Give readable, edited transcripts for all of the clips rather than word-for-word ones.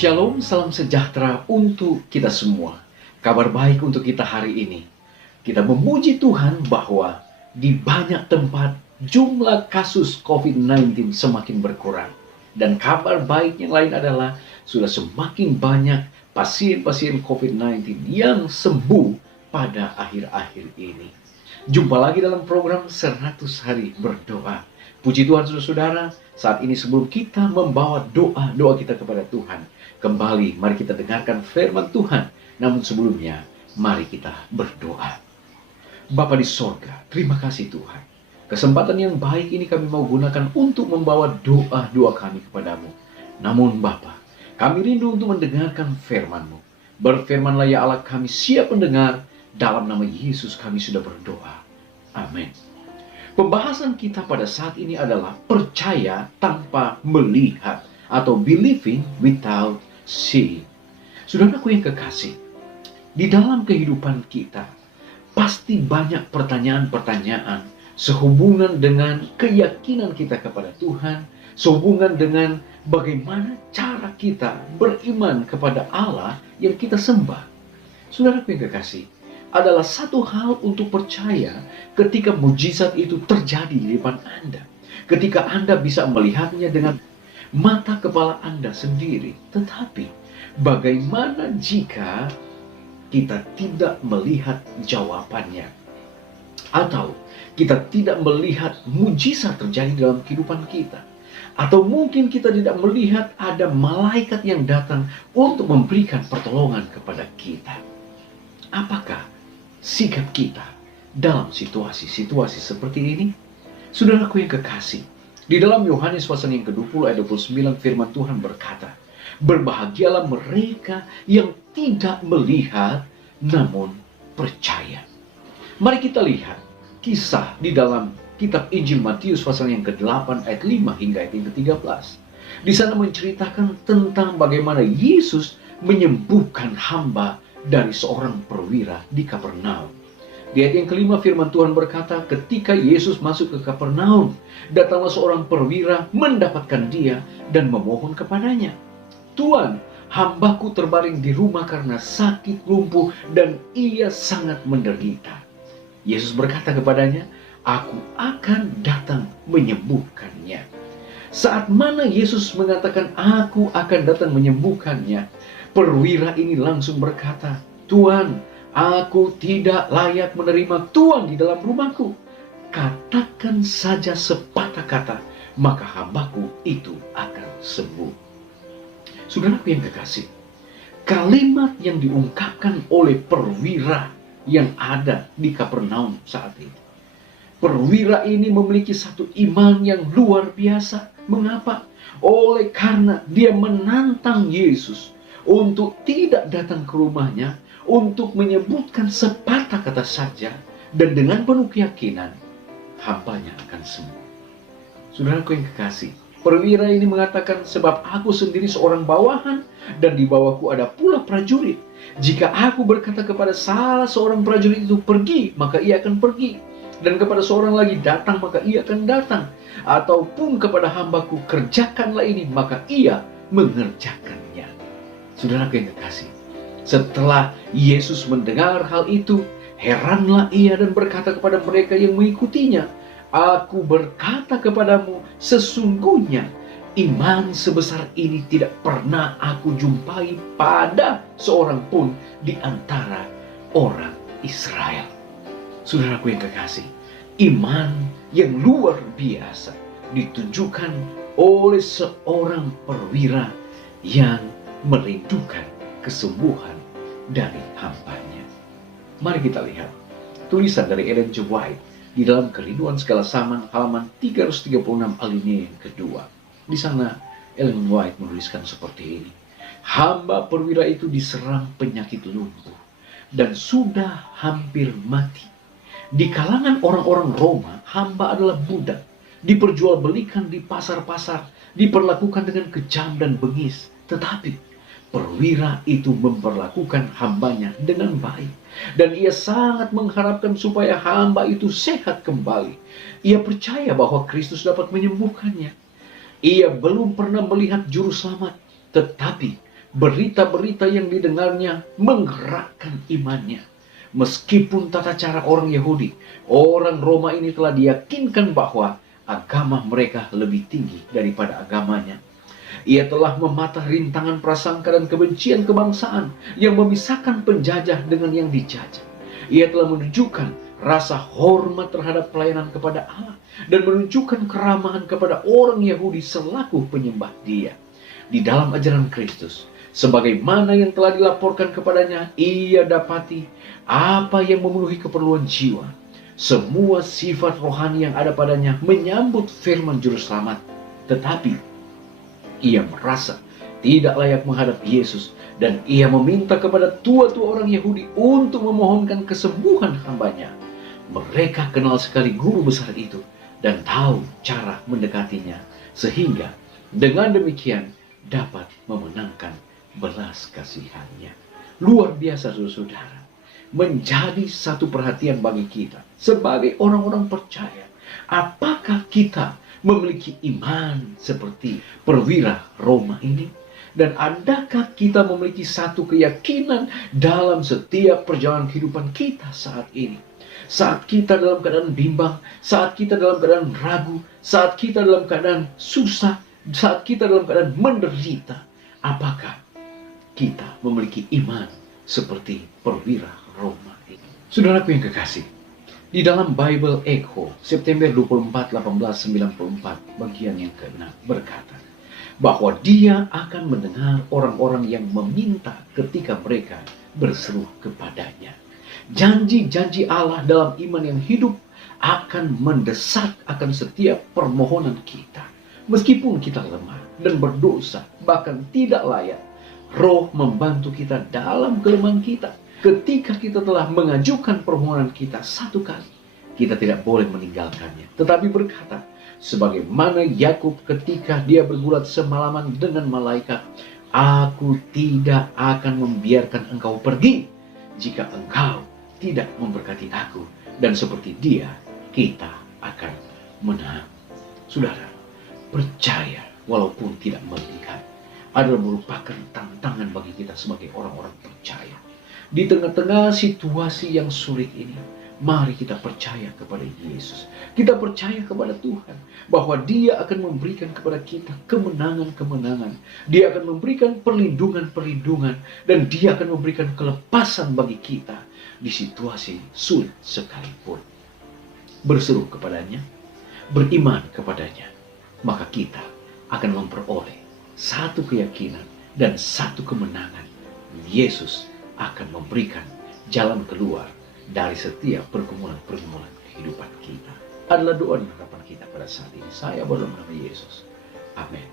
Shalom, salam sejahtera untuk kita semua. Kabar baik untuk kita hari ini. Kita memuji Tuhan bahwa di banyak tempat jumlah kasus COVID-19 semakin berkurang. Dan kabar baik yang lain adalah sudah semakin banyak pasien-pasien COVID-19 yang sembuh pada akhir-akhir ini. Jumpa lagi dalam program 100 hari berdoa. Puji Tuhan saudara-saudara, saat ini sebelum kita membawa doa-doa kita kepada Tuhan, kembali mari kita dengarkan firman Tuhan. Namun sebelumnya, mari kita berdoa. Bapa di sorga, terima kasih Tuhan. Kesempatan yang baik ini kami mau gunakan untuk membawa doa-doa kami kepadamu. Namun Bapa, kami rindu untuk mendengarkan firman-Mu. Berfirmanlah ya Allah, kami siap mendengar. Dalam nama Yesus kami sudah berdoa. Amin. Pembahasan kita pada saat ini adalah percaya tanpa melihat atau believing without seeing. Saudaraku yang kekasih, di dalam kehidupan kita pasti banyak pertanyaan-pertanyaan sehubungan dengan keyakinan kita kepada Tuhan, sehubungan dengan bagaimana cara kita beriman kepada Allah yang kita sembah. Saudaraku yang kekasih, adalah satu hal untuk percaya ketika mujizat itu terjadi di depan Anda. Ketika Anda bisa melihatnya dengan mata kepala Anda sendiri. Tetapi bagaimana jika kita tidak melihat jawabannya? Atau kita tidak melihat mujizat terjadi dalam kehidupan kita? Atau mungkin kita tidak melihat ada malaikat yang datang untuk memberikan pertolongan kepada kita? Apakah sikap kita dalam situasi-situasi seperti ini? Saudaraku yang kekasih, di dalam Yohanes pasal yang ke-20 ayat 29 firman Tuhan berkata, berbahagialah mereka yang tidak melihat namun percaya. Mari kita lihat kisah di dalam kitab Injil Matius pasal yang ke-8 ayat 5 hingga ayat yang ke-13. Di sana menceritakan tentang bagaimana Yesus menyembuhkan hamba dari seorang perwira di Kapernaum. Di ayat yang ke-5 firman Tuhan berkata, ketika Yesus masuk ke Kapernaum, datanglah seorang perwira mendapatkan dia dan memohon kepadanya, Tuan, hambaku terbaring di rumah karena sakit lumpuh dan ia sangat menderita. Yesus berkata kepadanya, aku akan datang menyembuhkannya. Saat mana Yesus mengatakan aku akan datang menyembuhkannya, perwira ini langsung berkata, Tuan, aku tidak layak menerima Tuan di dalam rumahku. Katakan saja sepatah kata, maka hambaku itu akan sembuh. Saudaraku yang kekasih, kalimat yang diungkapkan oleh perwira yang ada di Kapernaum saat ini. Perwira ini memiliki satu iman yang luar biasa. Mengapa? Oleh karena dia menantang Yesus untuk tidak datang ke rumahnya, untuk menyebutkan sepatah kata saja, dan dengan penuh keyakinan, hambanya akan sembuh. Saudaraku yang kekasih, perwira ini mengatakan, sebab aku sendiri seorang bawahan, dan di bawahku ada pula prajurit. Jika aku berkata kepada salah seorang prajurit itu pergi, maka ia akan pergi. Dan kepada seorang lagi datang, maka ia akan datang. Ataupun kepada hambaku, kerjakanlah ini, maka ia mengerjakannya. Saudaraku yang kekasih, setelah Yesus mendengar hal itu, heranlah ia dan berkata kepada mereka yang mengikutinya, aku berkata kepadamu, sesungguhnya iman sebesar ini tidak pernah aku jumpai pada seorang pun di antara orang Israel. Saudaraku yang kekasih, iman yang luar biasa ditunjukkan oleh seorang perwira yang merindukan kesembuhan dari hambanya. Mari kita lihat tulisan dari Ellen G. White di dalam Kerinduan Segala Zaman halaman 336 alinea yang kedua. Di sana Ellen White menuliskan seperti ini. Hamba perwira itu diserang penyakit lumpuh dan sudah hampir mati. Di kalangan orang-orang Roma, hamba adalah budak, diperjualbelikan di pasar-pasar, diperlakukan dengan kejam dan bengis. Tetapi perwira itu memperlakukan hambanya dengan baik. Dan ia sangat mengharapkan supaya hamba itu sehat kembali. Ia percaya bahwa Kristus dapat menyembuhkannya. Ia belum pernah melihat juru selamat, tetapi Berita-berita yang didengarnya menggerakkan imannya. Meskipun tata cara orang Yahudi, orang Roma ini telah diyakinkan bahwa agama mereka lebih tinggi daripada agamanya. Ia telah mematah rintangan prasangka dan kebencian kebangsaan yang memisahkan penjajah dengan yang dijajah. Ia telah menunjukkan rasa hormat terhadap pelayanan kepada Allah dan menunjukkan keramahan kepada orang Yahudi selaku penyembah Dia. Di dalam ajaran Kristus, sebagaimana yang telah dilaporkan kepadanya, ia dapati apa yang memenuhi keperluan jiwa. Semua sifat rohani yang ada padanya menyambut firman Juru Selamat. Tetapi ia merasa tidak layak menghadap Yesus dan ia meminta kepada tua-tua orang Yahudi untuk memohonkan kesembuhan hambanya. Mereka kenal sekali guru besar itu dan tahu cara mendekatinya, sehingga dengan demikian dapat memenangkan belas kasihannya. Luar biasa, saudara. Menjadi satu perhatian bagi kita sebagai orang-orang percaya. Apakah kita memiliki iman seperti perwira Roma ini? Dan adakah kita memiliki satu keyakinan dalam setiap perjalanan kehidupan kita saat ini? Saat kita dalam keadaan bimbang, saat kita dalam keadaan ragu, saat kita dalam keadaan susah, saat kita dalam keadaan menderita, apakah kita memiliki iman seperti perwira Roma ini? Saudaraku yang kekasih, di dalam Bible Echo, September 24, 1894, bagian yang ke-6 berkata bahwa Dia akan mendengar orang-orang yang meminta ketika mereka berseru kepadanya. Janji-janji Allah dalam iman yang hidup akan mendesak akan setiap permohonan kita. Meskipun kita lemah dan berdosa, bahkan tidak layak, Roh membantu kita dalam kelemahan kita. Ketika kita telah mengajukan permohonan kita satu kali, kita tidak boleh meninggalkannya. Tetapi berkata, sebagaimana Yakub ketika dia bergulat semalaman dengan malaikat, aku tidak akan membiarkan engkau pergi jika engkau tidak memberkati aku. Dan seperti dia, kita akan menang. Saudara, percaya walaupun tidak melihat adalah merupakan tantangan bagi kita sebagai orang-orang percaya. Di tengah-tengah situasi yang sulit ini, mari kita percaya kepada Yesus. Kita percaya kepada Tuhan bahwa Dia akan memberikan kepada kita kemenangan-kemenangan. Dia akan memberikan perlindungan-perlindungan dan Dia akan memberikan kelepasan bagi kita di situasi sulit sekalipun. Berseru kepadanya, beriman kepadanya, maka kita akan memperoleh satu keyakinan dan satu kemenangan. Yesus akan memberikan jalan keluar dari setiap pergumulan-pergumulan kehidupan kita. Adalah doa dan harapan kita pada saat ini. Saya berdoa nama Yesus. Amin.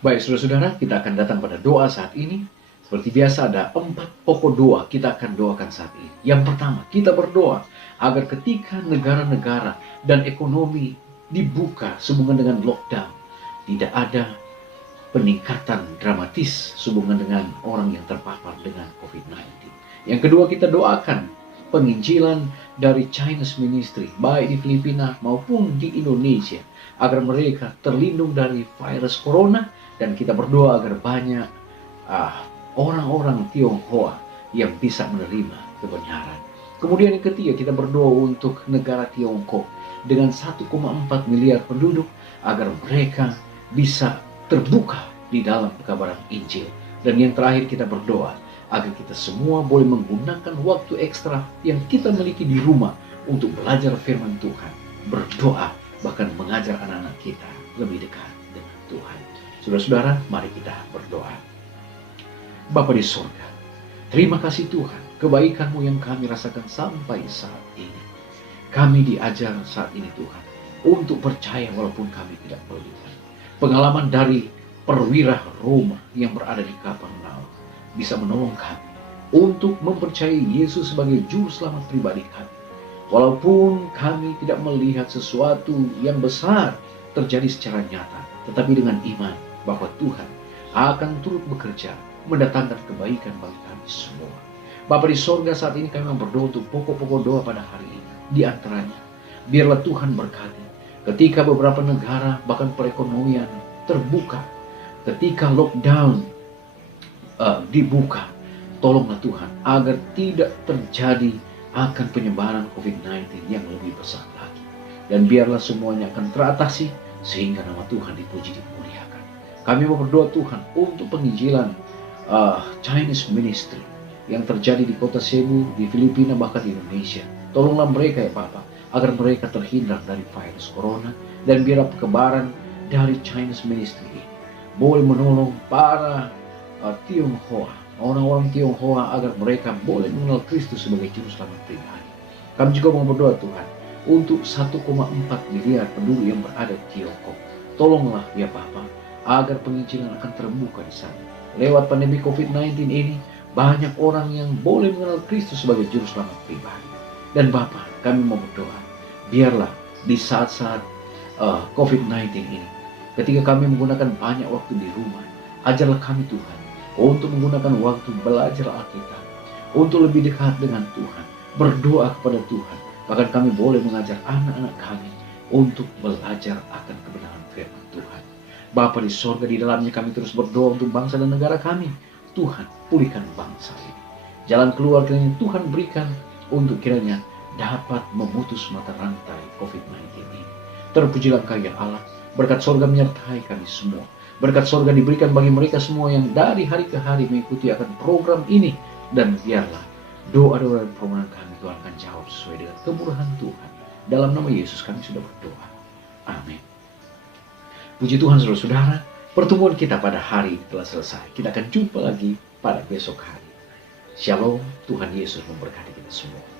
Baik, saudara-saudara, kita akan datang pada doa saat ini. Seperti biasa ada 4 pokok doa kita akan doakan saat ini. Yang pertama, kita berdoa agar ketika negara-negara dan ekonomi dibuka sehubungan dengan lockdown, tidak ada peningkatan dramatis sehubungan dengan orang yang terpapar dengan COVID-19. Yang kedua, kita doakan penginjilan dari Chinese Ministry, baik di Filipina maupun di Indonesia, agar mereka terlindung dari virus corona, dan kita berdoa agar banyak orang-orang Tionghoa yang bisa menerima kebenaran. Kemudian yang ketiga, kita berdoa untuk negara Tiongkok dengan 1,4 miliar penduduk, agar mereka bisa terbuka di dalam pekabaran Injil. Dan yang terakhir, kita berdoa agar kita semua boleh menggunakan waktu ekstra yang kita miliki di rumah untuk belajar firman Tuhan, berdoa, bahkan mengajar anak-anak kita lebih dekat dengan Tuhan. Saudara-saudara, mari kita berdoa. Bapa di surga, terima kasih Tuhan, kebaikan-Mu yang kami rasakan sampai saat ini. Kami diajar saat ini Tuhan, untuk percaya walaupun kami tidak melihat. Pengalaman dari perwira Roma yang berada di Kapernaum bisa menolong kami untuk mempercayai Yesus sebagai juru selamat pribadi kami. Walaupun kami tidak melihat sesuatu yang besar terjadi secara nyata, tetapi dengan iman bahwa Tuhan akan turut bekerja mendatangkan kebaikan bagi kami semua. Bapa di sorga, saat ini kami berdoa untuk pokok-pokok doa pada hari ini. Di antaranya, biarlah Tuhan berkati ketika beberapa negara bahkan perekonomian terbuka, ketika lockdown dibuka. Tolonglah Tuhan agar tidak terjadi akan penyebaran COVID-19 yang lebih besar lagi. Dan biarlah semuanya akan teratasi sehingga nama Tuhan dipuji dimuliakan. Kami mau berdoa Tuhan untuk penginjilan Chinese Ministry yang terjadi di kota Cebu, di Filipina, bahkan di Indonesia. Tolonglah mereka ya Bapa, agar mereka terhindar dari virus corona, dan biarlah kebaran dari Chinese Ministry ini boleh menolong para Tionghoa, orang-orang Tionghoa, agar mereka boleh mengenal Kristus sebagai juru selamat pribadi. Kami juga mau berdoa Tuhan untuk 1,4 miliar penduduk yang berada di Tiongkok. Tolonglah ya Bapa, agar penginjilan akan terbuka di sana. Lewat pandemi COVID-19 ini, banyak orang yang boleh mengenal Kristus sebagai juru selamat pribadi. Dan Bapa, kami mau berdoa, biarlah di saat-saat COVID-19 ini, ketika kami menggunakan banyak waktu di rumah, ajarlah kami Tuhan untuk menggunakan waktu belajar Alkitab, untuk lebih dekat dengan Tuhan, berdoa kepada Tuhan. Bahkan kami boleh mengajar anak-anak kami untuk belajar akan kebenaran firman Tuhan. Bapa di sorga, di dalamnya kami terus berdoa untuk bangsa dan negara kami. Tuhan, pulihkan bangsa ini. Jalan keluar kiranya Tuhan berikan untuk kiranya dapat memutus mata rantai COVID-19 ini. Terpujilah Engkau ya Allah, berkat sorga menyertai kami semua. Berkat sorga diberikan bagi mereka semua yang dari hari ke hari mengikuti akan program ini. Dan biarlah doa-doa dan permohonan kami Tuhan akan jawab sesuai dengan kemurahan Tuhan. Dalam nama Yesus kami sudah berdoa. Amin. Puji Tuhan saudara-saudara, pertemuan kita pada hari ini telah selesai. Kita akan jumpa lagi pada besok hari. Shalom, Tuhan Yesus memberkati kita semua.